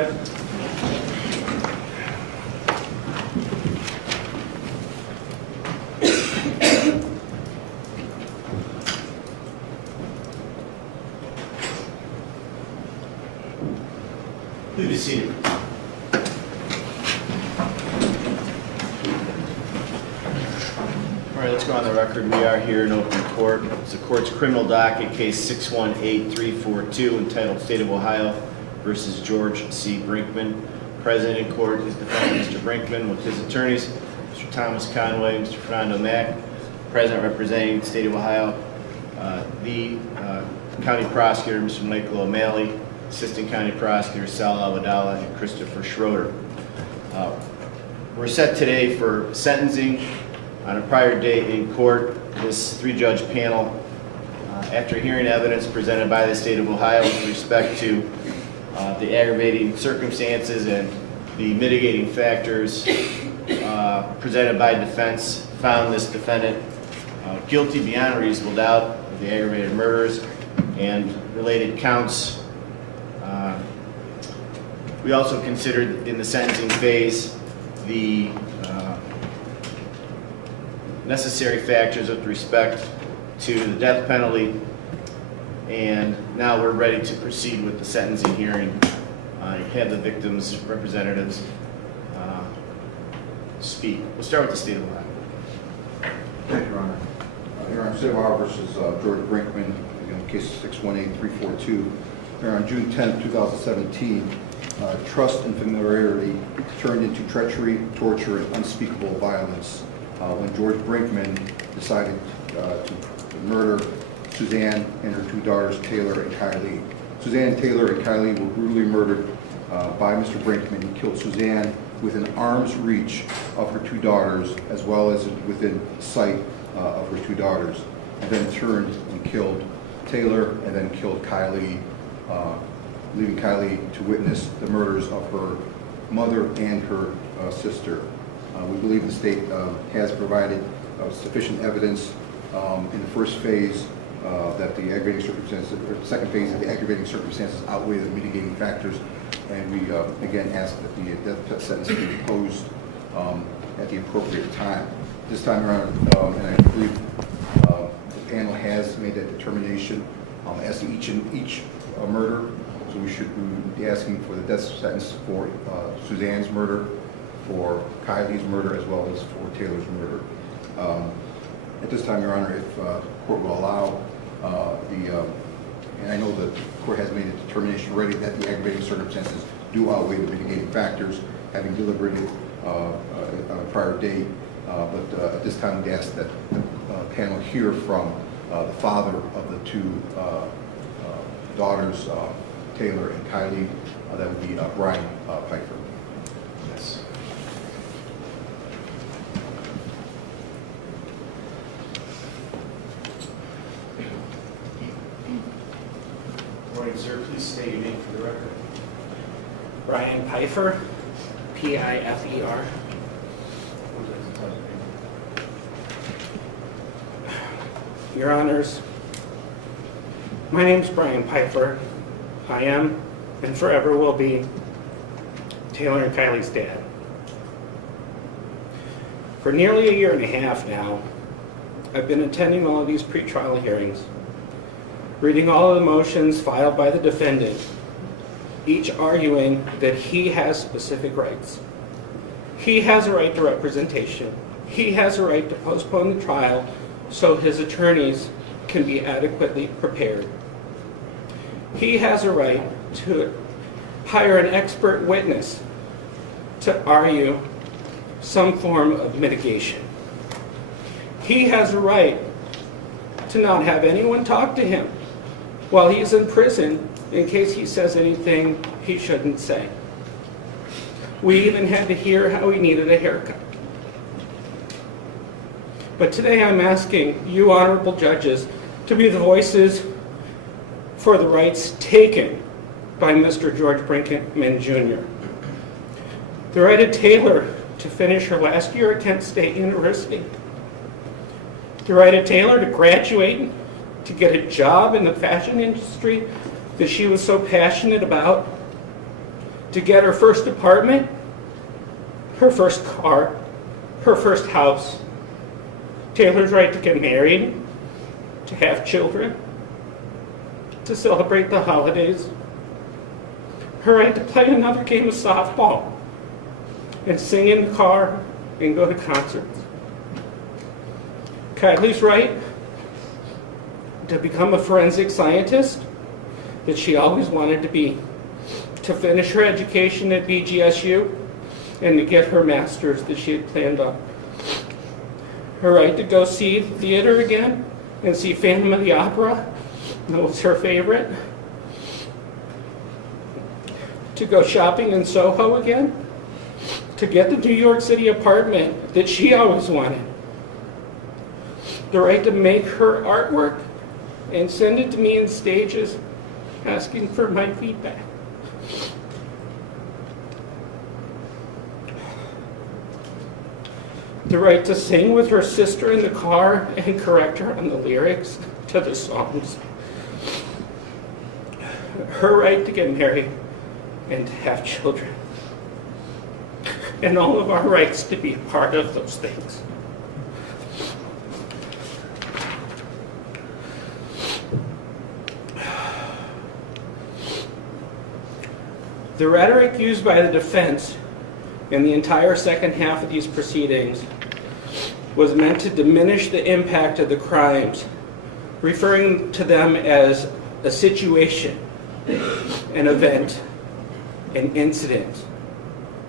rise. Please be seated. All right, let's go on the record. We are here in open court. It's the court's criminal docket, case 618342, entitled State of Ohio versus George C. Brinkman. Present in court is defendant Mr. Brinkman with his attorneys, Mr. Thomas Conway, Mr. Fernando Mack. Present representing the State of Ohio, the County Prosecutor, Mr. Michael O'Malley, Assistant County Prosecutor Sal Awadala, and Christopher Schroeder. We're set today for sentencing. On a prior date in court, this three-judge panel, after hearing evidence presented by the State of Ohio with respect to the aggravating circumstances and the mitigating factors presented by defense, found this defendant guilty beyond a reasonable doubt of the aggravated murders and related counts. We also considered in the sentencing phase the necessary factors with respect to the death penalty, and now we're ready to proceed with the sentencing hearing. Have the victims' representatives speak. We'll start with the State of Ohio. Thank you, Your Honor. Your Honor, State of Ohio versus George Brinkman, again, case 618342. Here on June 10, 2017, trust and familiarity turned into treachery, torture, and unspeakable violence when George Brinkman decided to murder Suzanne and her two daughters, Taylor and Kylie. Suzanne, Taylor, and Kylie were brutally murdered by Mr. Brinkman. He killed Suzanne within arm's reach of her two daughters, as well as within sight of her two daughters, and then turned and killed Taylor, and then killed Kylie, leaving Kylie to witness the murders of her mother and her sister. We believe the state has provided sufficient evidence in the first phase that the aggravating circumstances, or the second phase that the aggravating circumstances outweigh the mitigating factors, and we again ask that the death sentence be imposed at the appropriate time. This time around, and I believe the panel has made that determination as to each murder, so we should be asking for the death sentence for Suzanne's murder, for Kylie's murder, as well as for Taylor's murder. At this time, Your Honor, if the court will allow and I know the court has made a determination already that the aggravating circumstances do outweigh the mitigating factors, having deliberated on a prior date, but at this time we ask that the panel hear from the father of the two daughters, Taylor and Kylie. That would be Brian Pfeiffer. Yes. Morning, sir. Please state your name for the record. Brian Pfeiffer, P-I-F-E-R. Your Honors, my name's Brian Pfeiffer. I am, and forever will be, Taylor and Kylie's dad. For nearly a year and a half now, I've been attending all of these pretrial hearings, reading all of the motions filed by the defendant, each arguing that he has specific rights. He has a right to representation. He has a right to postpone the trial so his attorneys can be adequately prepared. He has a right to hire an expert witness to argue some form of mitigation. He has a right to not have anyone talk to him while he's in prison in case he says anything he shouldn't say. We even had to hear how he needed a haircut. But today I'm asking you honorable judges to be the voices for the rights taken by Mr. George Brinkman Jr. The right of Taylor to finish her last year at Kent State University. The right of Taylor to graduate, to get a job in the fashion industry that she was so passionate about. to get her first apartment, her first car, her first house. Taylor's right to get married, to have children, to celebrate the holidays. Her right to play another game of softball and sing in the car and go to concerts. Kylie's right to become a forensic scientist that she always wanted to be, to finish her education at BGSU, and to get her master's that she had planned on. Her right to go see theater again and see Phantom of the Opera, that was her favorite. To go shopping in Soho again, to get the New York City apartment that she always wanted. The right to make her artwork and send it to me in stages, asking for my feedback. The right to sing with her sister in the car and correct her on the lyrics to the songs. Her right to get married and to have children. And all of our rights to be a part of those things. The rhetoric used by the defense in the entire second half of these proceedings was meant to diminish the impact of the crimes, referring to them as a situation, an event, an incident.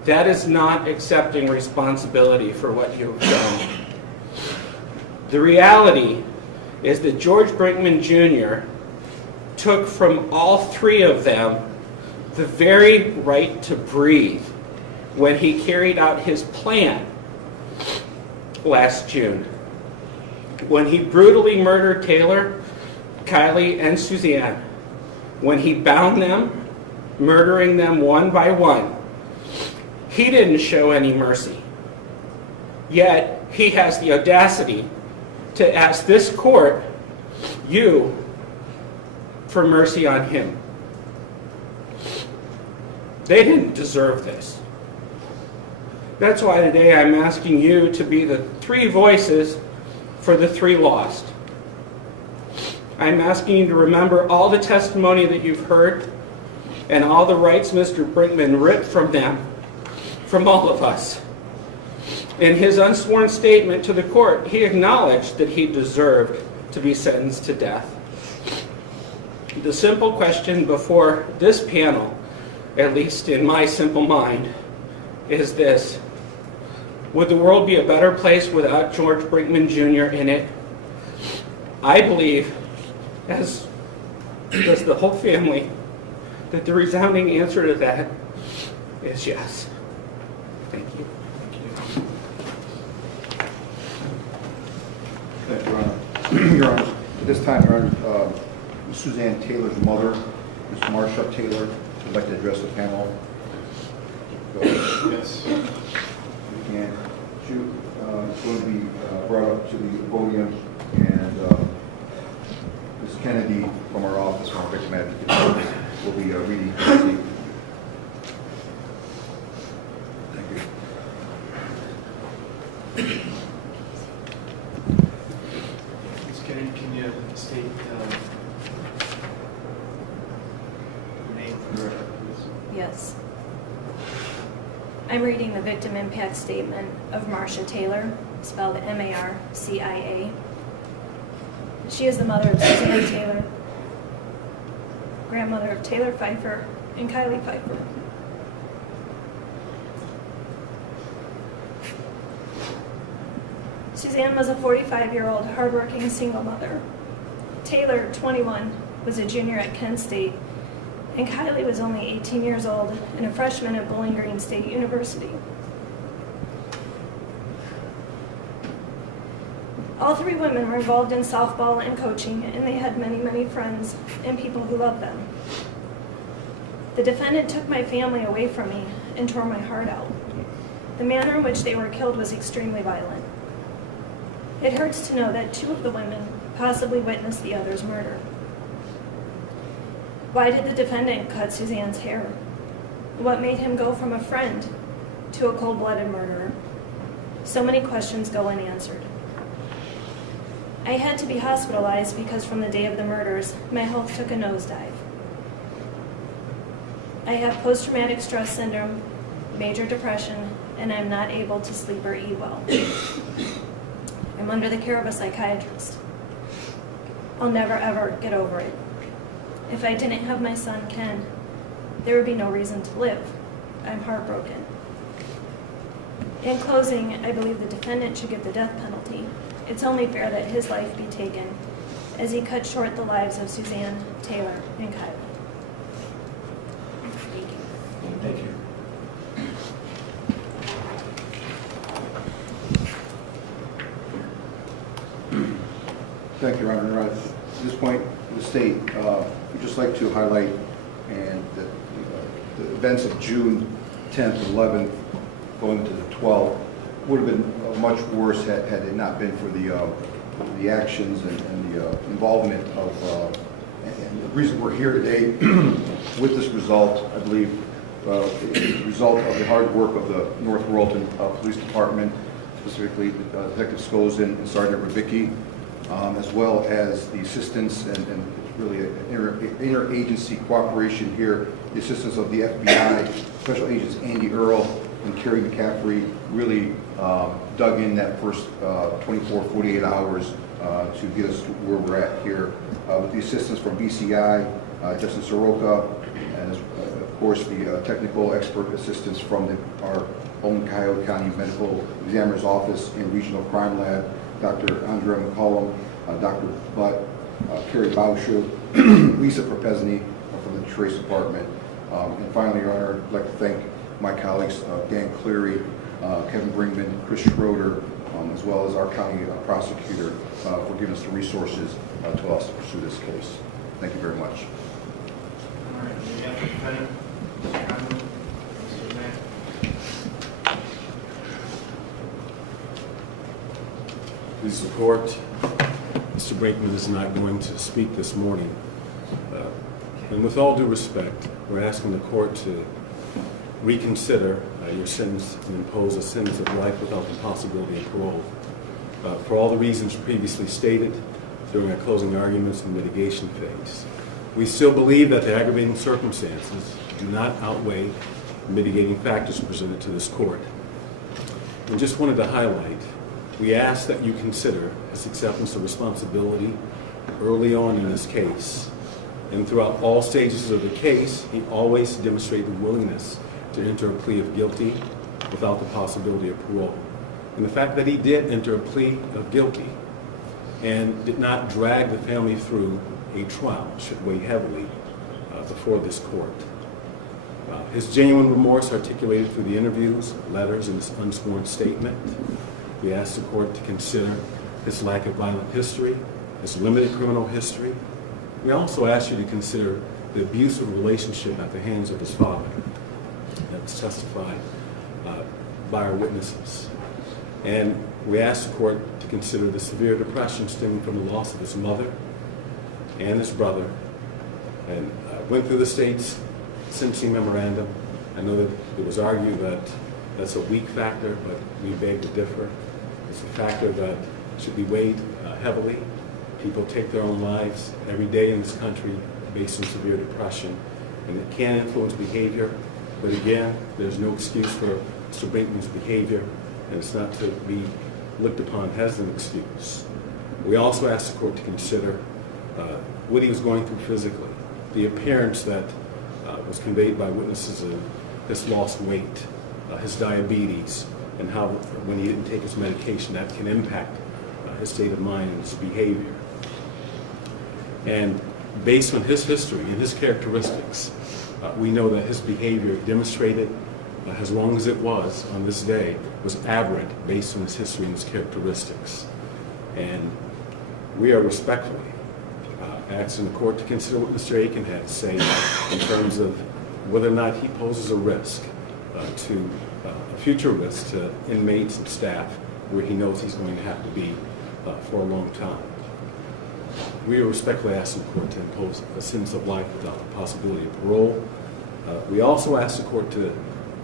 That is not accepting responsibility for what you have done. The reality is that George Brinkman Jr. took from all three of them the very right to breathe when he carried out his plan last June. When he brutally murdered Taylor, Kylie, and Suzanne, when he bound them, murdering them one by one, he didn't show any mercy. Yet, he has the audacity to ask this court, you, for mercy on him. They didn't deserve this. That's why today I'm asking you to be the three voices for the three lost. I'm asking you to remember all the testimony that you've heard and all the rights Mr. Brinkman ripped from them, from all of us. In his unsworn statement to the court, he acknowledged that he deserved to be sentenced to death. The simple question before this panel, at least in my simple mind, is this: would the world be a better place without George Brinkman Jr. in it? I believe, as does the whole family, that the resounding answer to that is yes. Thank you. Thank you, Your Honor. Your Honor, at this time, Your Honor, Suzanne Taylor's mother, Ms. Marsha Taylor, would like to address the panel. Go ahead. Yes. And she is going to be brought up to the podium, and Ms. Kennedy from our office, from our victim advocate office, will be reading the statement. Thank you. Ms. Kennedy, can you state your name for the record, please? Yes. I'm reading the victim impact statement of Marsha Taylor, spelled M-A-R-C-I-A. She is the mother of Suzanne Taylor, grandmother of Taylor Pfeiffer and Kylie Pfeiffer. Suzanne was a 45-year-old hardworking single mother. Taylor, 21, was a junior at Kent State, and Kylie was only 18 years old and a freshman at Bowling Green State University. All three women were involved in softball and coaching, and they had many, many friends and people who loved them. The defendant took my family away from me and tore my heart out. The manner in which they were killed was extremely violent. It hurts to know that two of the women possibly witnessed the other's murder. Why did the defendant cut Suzanne's hair? What made him go from a friend to a cold-blooded murderer? So many questions go unanswered. I had to be hospitalized because from the day of the murders, my health took a nosedive. I have post-traumatic stress syndrome, major depression, and I'm not able to sleep or eat well. I'm under the care of a psychiatrist. I'll never ever get over it. If I didn't have my son, Ken, there would be no reason to live. I'm heartbroken. In closing, I believe the defendant should get the death penalty. It's only fair that his life be taken, as he cut short the lives of Suzanne, Taylor, and Kyle. Thank you. Thank you. Thank you, Your Honor. At this point, the state would just like to highlight and that the events of June 10th, 11th, going to the 12th, would have been much worse had it not been for the actions and the involvement of, and the reason we're here today with this result, I believe, is a result of the hard work of the North Royalton Police Department, specifically Detective Skozin and Sergeant Revicki, as well as the assistance and really an interagency cooperation here, the assistance of the FBI, Special Agents Andy Earl and Kerry McCaffrey really dug in that first 24, 48 hours to get us to where we're at here. With the assistance from BCI, Justin Soroka, and of course the technical expert assistance from our own Cuyahoga County Medical Examiner's Office and Regional Crime Lab, Dr. Andrea McCollum, Dr. Butt, Kerry Bauscher, Lisa Propesny from the Trace Department. And finally, Your Honor, I'd like to thank my colleagues, Dan Cleary, Kevin Brinkman, Chris Schroeder, as well as our county prosecutor for giving us the resources to allow us to pursue this case. Thank you very much. All right, we have the defendant, Mr. Conlon, Mr. Mack. Please support. Mr. Brinkman is not going to speak this morning. And with all due respect, we're asking the court to reconsider your sentence and impose a sentence of life without the possibility of parole. For all the reasons previously stated during our closing arguments and mitigation phase, we still believe that the aggravating circumstances do not outweigh the mitigating factors presented to this court. We just wanted to highlight, we ask that you consider his acceptance of responsibility early on in this case. And throughout all stages of the case, he always demonstrated a willingness to enter a plea of guilty without the possibility of parole. And the fact that he did enter a plea of guilty and did not drag the family through a trial should weigh heavily before this court. His genuine remorse articulated through the interviews, letters, and his unsworn statement. We ask the court to consider his lack of violent history, his limited criminal history. We also ask you to consider the abusive relationship at the hands of his father that was testified by our witnesses. And we ask the court to consider the severe depression stemming from the loss of his mother and his brother. And went through the state's sentencing memorandum. I know that it was argued that that's a weak factor, but we beg to differ. It's a factor that should be weighed heavily. People take their own lives every day in this country based on severe depression, and it can influence behavior. But again, there's no excuse for Mr. Brinkman's behavior, and it's not to be looked upon as an excuse. We also ask the court to consider what he was going through physically, the appearance that was conveyed by witnesses of his lost weight, his diabetes, and how when he didn't take his medication that can impact his state of mind and his behavior. And based on his history and his characteristics, we know that his behavior demonstrated, as long as it was on this day, was aberrant based on his history and his characteristics. And we are respectfully asking the court to consider what Mr. Aiken had to say in terms of whether or not he poses a risk a future risk to inmates and staff where he knows he's going to have to be for a long time. We are respectfully asking the court to impose a sentence of life without the possibility of parole. We also ask the court to,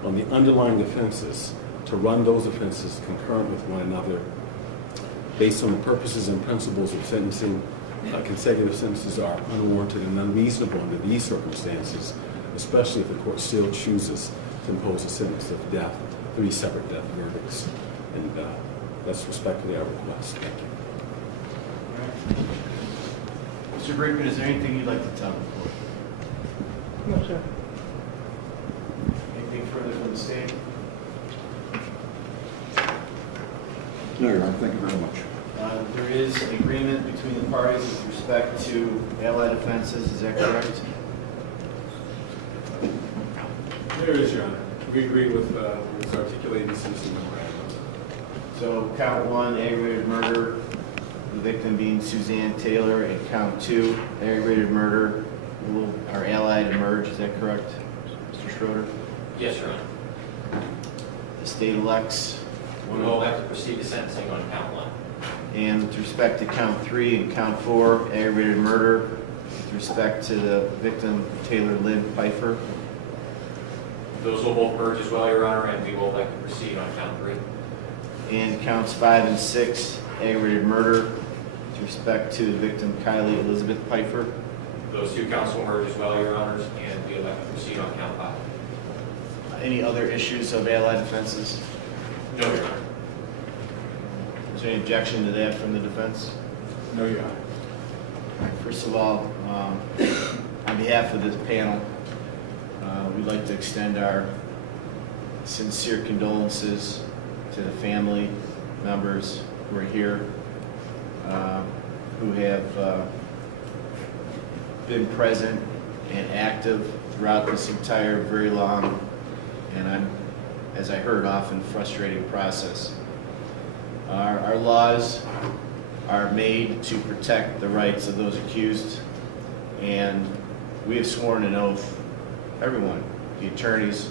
on the underlying offenses, to run those offenses concurrent with one another based on the purposes and principles of sentencing. Consecutive sentences are unwarranted and unreasonable under these circumstances, especially if the court still chooses to impose a sentence of death, 3 separate death verdicts. And that's respectfully our request. Thank you. Mr. Brinkman, is there anything you'd like to tell the court? No, sir. Anything further from the state? No, Your Honor, thank you very much. There is an agreement between the parties with respect to allied offenses, is that correct? There is, Your Honor. We agree with what's articulated in the sentencing memorandum. So count 1, aggravated murder, the victim being Suzanne Taylor, and count 2, aggravated murder, are allied and merged, is that correct, Mr. Schroeder? Yes, Your Honor. The state elects, We will have to proceed to sentencing on count 1. and with respect to count 3 and count 4, aggravated murder, with respect to the victim Taylor Lynn Pfeiffer, Those will both merge as well, Your Honor, and we will like to proceed on count 3. and counts 5 and 6, aggravated murder, with respect to the victim Kylie Elizabeth Pfeiffer. Those 2 counts will merge as well, Your Honors, and we will like to proceed on count 5. Any other issues of allied offenses? No, Your Honor. Is there any objection to that from the defense? No, Your Honor. First of all, on behalf of this panel, we'd like to extend our sincere condolences to the family members who are here, who have been present and active throughout this entire very long, and as I heard, often frustrating process. Our laws are made to protect the rights of those accused, and we have sworn an oath, everyone, the attorneys,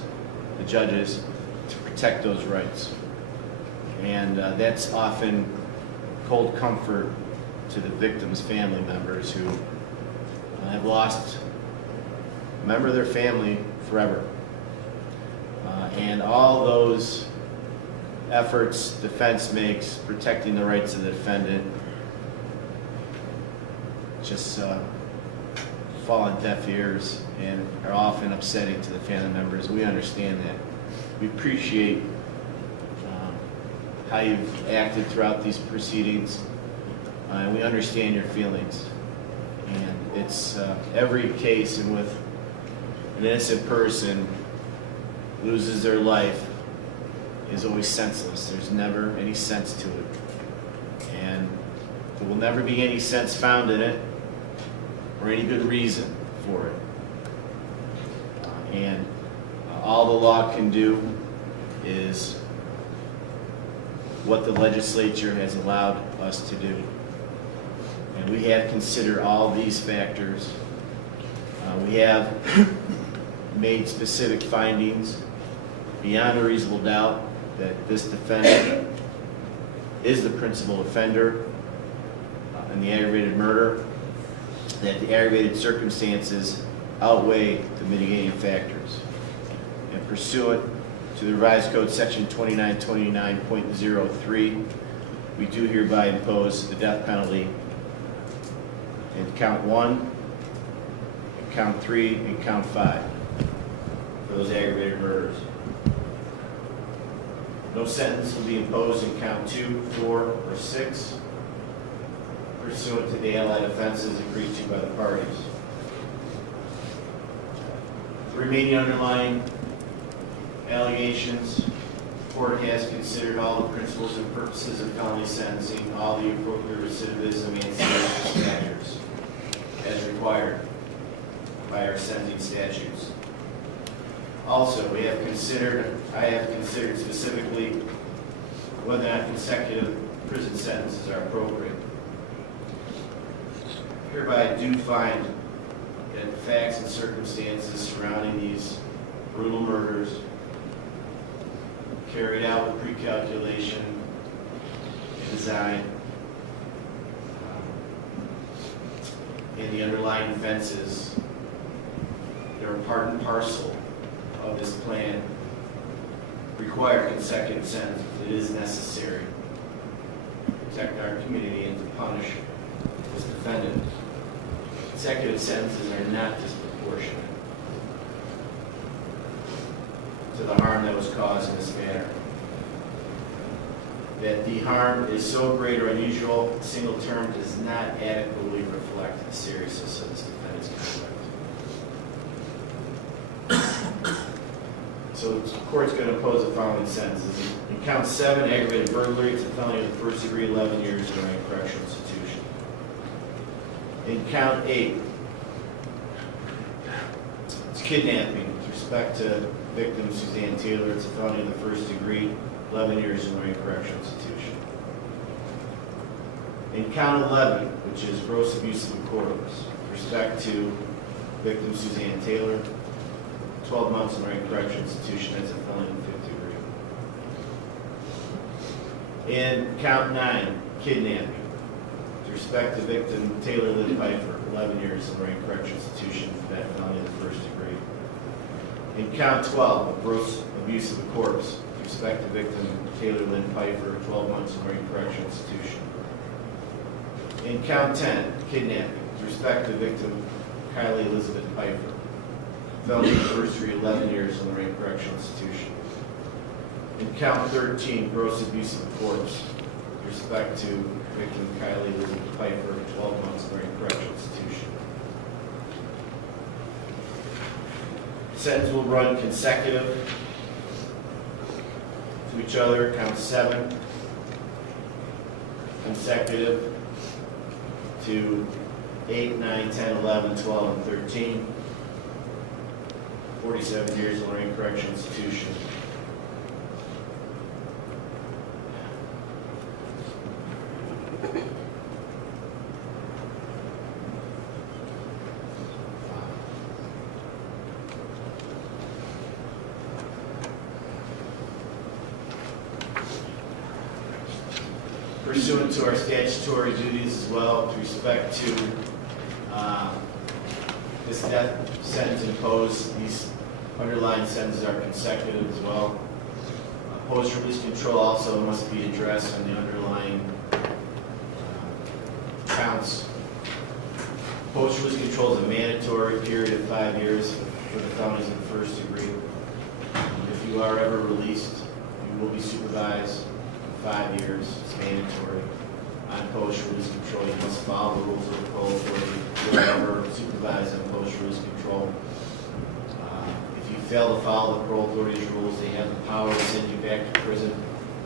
the judges, to protect those rights. And that's often cold comfort to the victims' family members who have lost a member of their family forever. And all those efforts defense makes protecting the rights of the defendant just fall on deaf ears and are often upsetting to the family members. We understand that. We appreciate how you've acted throughout these proceedings, and we understand your feelings. And it's every case in which an innocent person loses their life is always senseless. There's never any sense to it. And there will never be any sense found in it or any good reason for it. And all the law can do is what the legislature has allowed us to do. And we have considered all these factors. We have made specific findings beyond a reasonable doubt that this defendant is the principal offender in the aggravated murder, that the aggravated circumstances outweigh the mitigating factors. And pursuant to the revised code section 2929.03, we do hereby impose the death penalty in count 1, count 3, and count 5 for those aggravated murders. No sentence will be imposed in count 2, 4, or 6 pursuant to the allied offenses agreed to by the parties. The remaining underlying allegations, the court has considered all the principles and purposes of felony sentencing, all the appropriate recidivism and sentencing statutes as required by our sentencing statutes. Also, I have considered specifically whether or not consecutive prison sentences are appropriate. Hereby I do find that the facts and circumstances surrounding these brutal murders carried out with pre-calculation and design, and the underlying offenses, there are part and parcel of this plan require consecutive sentences. It is necessary to protect our community and to punish this defendant. Consecutive sentences are not disproportionate to the harm that was caused in this matter. That the harm is so great or unusual, a single term does not adequately reflect the seriousness of this defendant's conduct. So the court's going to impose the following sentences. In count 7, aggravated burglary, it's a felony of the first degree, 11 years in a correctional institution. In count 8, it's kidnapping. With respect to victim Suzanne Taylor, it's a felony of the first degree, 11 years in a correctional institution. In count 11, which is gross abuse of a corpus, with respect to victim Suzanne Taylor, 12 months in a correctional institution, that's a felony of the fifth degree. In count 9, kidnapping, with respect to victim Taylor Lynn Pfeiffer, 11 years in a correctional institution for that felony of the first degree. In count 12, gross abuse of a corpse, with respect to victim Taylor Lynn Pfeiffer, 12 months in a correctional institution. In count 10, kidnapping, with respect to victim Kylie Elizabeth Pfeiffer, felony of the first degree, 11 years in a correctional institution. In count 13, gross abuse of a corpse, with respect to victim Kylie Elizabeth Pfeiffer, 12 months in a correctional institution. Sentence will run consecutive to each other. Count 7, consecutive to 8, 9, 10, 11, 12, and 13. 47 years in Lorraine Correctional Institution. Pursuant to our statutory duties as well, with respect to this death sentence imposed, these underlying sentences are consecutive as well. Post-release control also must be addressed on the underlying counts. Post-release control is a mandatory period of 5 years for the felonies in the first degree. If you are ever released, you will be supervised for 5 years. It's mandatory. On post-release control, you must follow the rules of the parole authority. If you are ever supervised on post-release control, if you fail to follow the parole authority's rules, they have the power to send you back to prison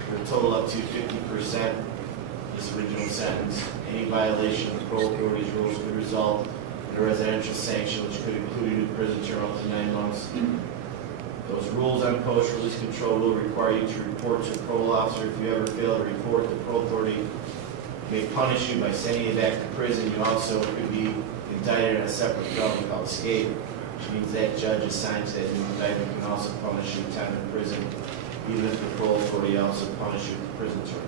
for a total up to 50% of this original sentence. Any violation of the parole authority's rules could result in a residential sanction, which could include a new prison term up to 9 months. Those rules on post-release control will require you to report to a parole officer. If you ever fail to report, the parole authority may punish you by sending you back to prison. You also could be indicted on a separate felony called escape, which means that judge assigns that new indictment can also punish you time in prison, even if the parole authority also punishes you with prison term.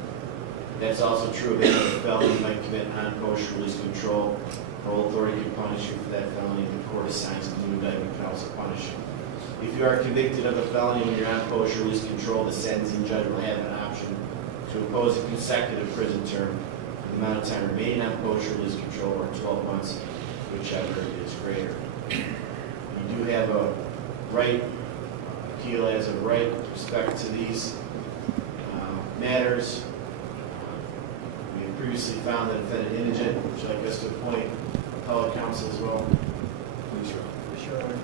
That's also true of any other felony you might commit on post-release control. Parole authority can punish you for that felony, and the court assigns the new indictment can also punish you. If you are convicted of a felony when you're on post-release control, the sentencing judge will have an option to impose a consecutive prison term for the amount of time remaining on post-release control, or 12 months, whichever is greater. You do have a right, appeal as a right with respect to these matters. We have previously found the defendant indigent. Would you like us to appoint appellate counsel as well? Please, Your Honor.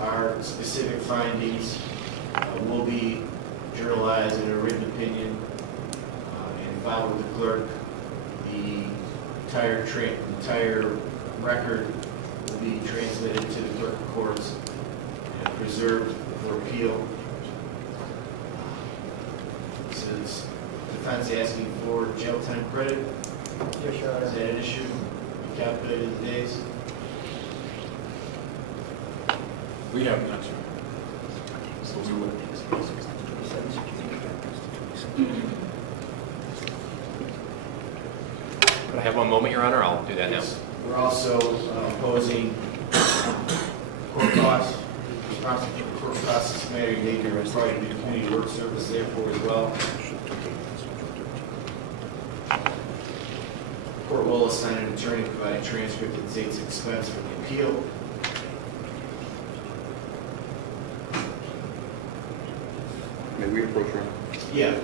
Our specific findings will be journalized in a written opinion and filed with the clerk. The entire record will be transmitted to the clerk of courts and preserved for appeal. This is defense asking for jail time credit. Yes, Your Honor. Is that an issue? You calculated the days? We have not, sir. So we will. Could I have one moment, Your Honor? I'll do that now. We're also opposing Court costs, responsible for court costs, this matter, you need to require the community work service therefore as well. Court will assign an attorney to provide a transcript at the state's expense for the appeal. May we approach her? Yeah.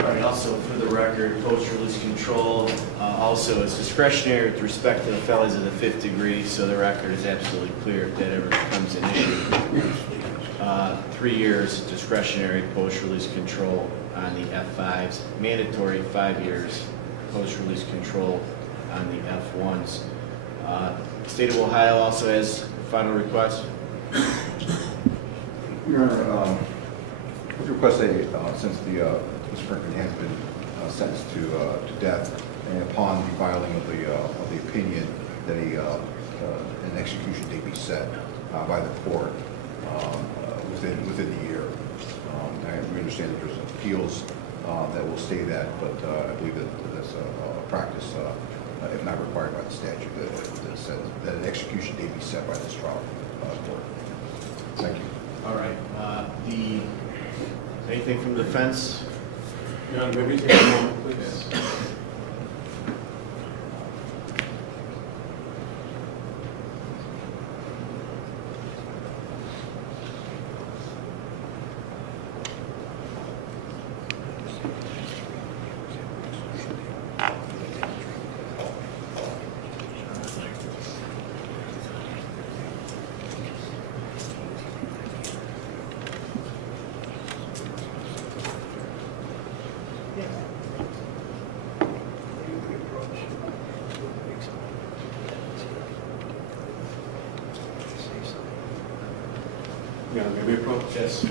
All right, also for the record, post-release control also is discretionary with respect to the felonies of the fifth degree, so the record is absolutely clear if that ever becomes an issue. 3 years discretionary post-release control on the F5s, mandatory 5 years post-release control on the F1s. State of Ohio also has final request. Your Honor, would request since the Mr. Brinkman has been sentenced to death, and upon the filing of the opinion, that an execution date be set by the court within the year. We understand that there's appeals that will stay that, but I believe that that's a practice, if not required by the statute, that says that an execution date be set by this trial court. Thank you. All right. Anything from the defense? Your Honor, maybe take a moment, please. Your Honor, may we approach? Yes.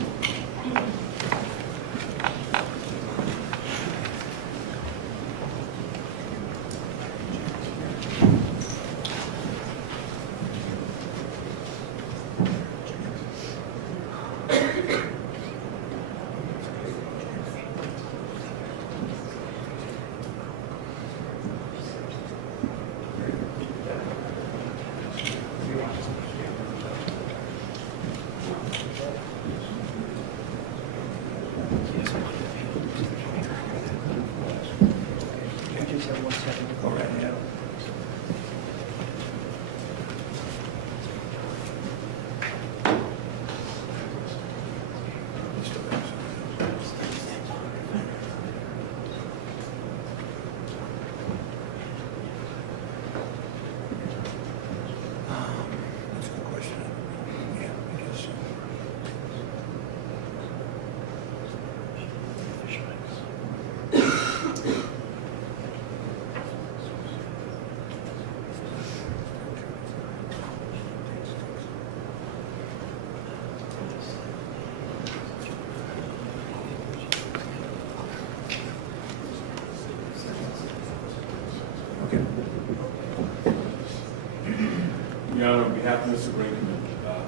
Your Honor, on behalf of Mr. Brinkman,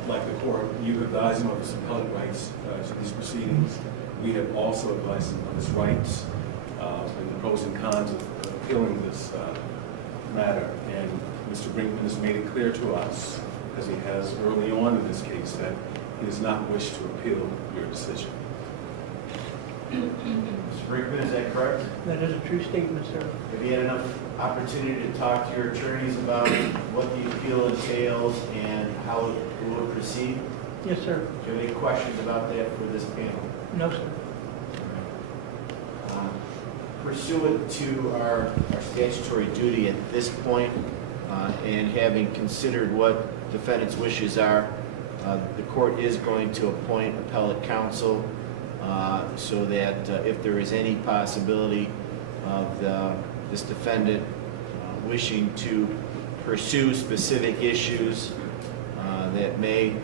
like the court, you advise him of his appellate rights to these proceedings. We have also advised him of his rights and the pros and cons of appealing this matter. And Mr. Brinkman has made it clear to us, as he has early on in this case, that he does not wish to appeal your decision. Mr. Brinkman, is that correct? That is a true statement, sir. Have you had enough opportunity to talk to your attorneys about what the appeal entails and how it will proceed? Yes, sir. Do you have any questions about that for this panel? No, sir. Pursuant to our statutory duty at this point, and having considered what defendant's wishes are, the court is going to appoint appellate counsel so that if there is any possibility of this defendant wishing to pursue specific issues that may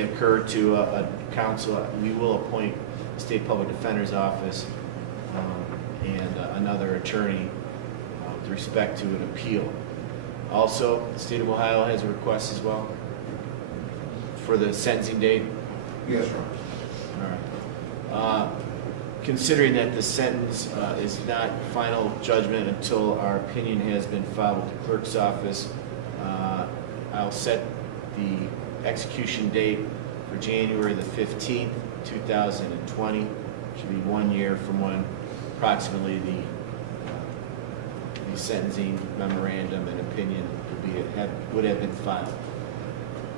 occur to a counsel, we will appoint the State Public Defender's Office and another attorney with respect to an appeal. Also, the State of Ohio has a request as well for the sentencing date. Yes, Your Honor. All right. Considering that the sentence is not final judgment until our opinion has been filed with the clerk's office, I'll set the execution date for January the 15th, 2020. Should be 1 year from when approximately the sentencing memorandum and opinion would have been filed.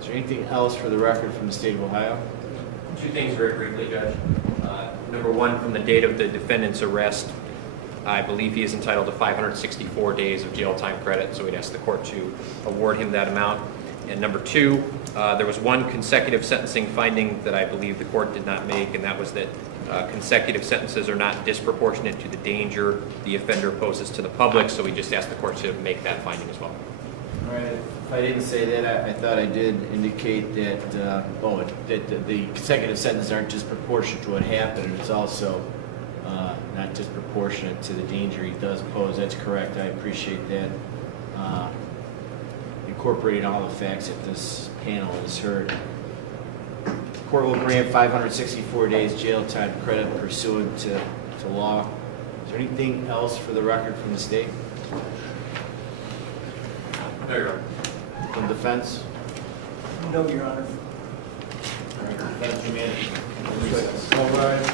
Is there anything else for the record from the State of Ohio? Two things very briefly, Judge. Number one, from the date of the defendant's arrest, I believe he is entitled to 564 days of jail time credit, so we'd ask the court to award him that amount. And number two, there was one consecutive sentencing finding that I believe the court did not make, and that was that consecutive sentences are not disproportionate to the danger the offender poses to the public, so we just ask the court to make that finding as well. All right. If I didn't say that, I thought I did indicate that, that the consecutive sentences aren't disproportionate to what happened, and it's also not disproportionate to the danger he does pose. That's correct. I appreciate that. Incorporating all the facts that this panel has heard. The court will grant 564 days jail time credit pursuant to law. Is there anything else for the record from the state? No, Your Honor. From defense? No, Your Honor. All right, defense, you may. All right.